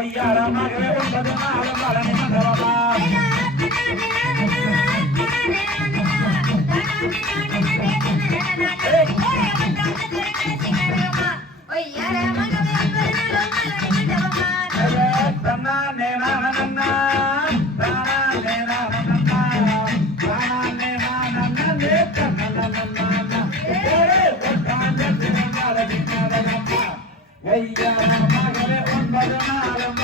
பொய்யாரமாகவே ஒன்பது நாளும் பலனை மறவா ஐயா I'm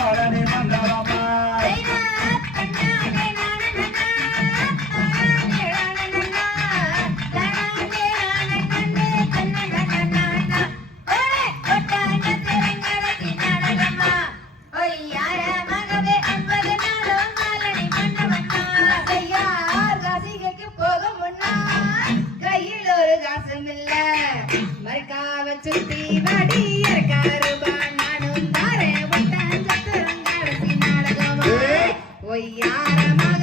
Oh, yeah.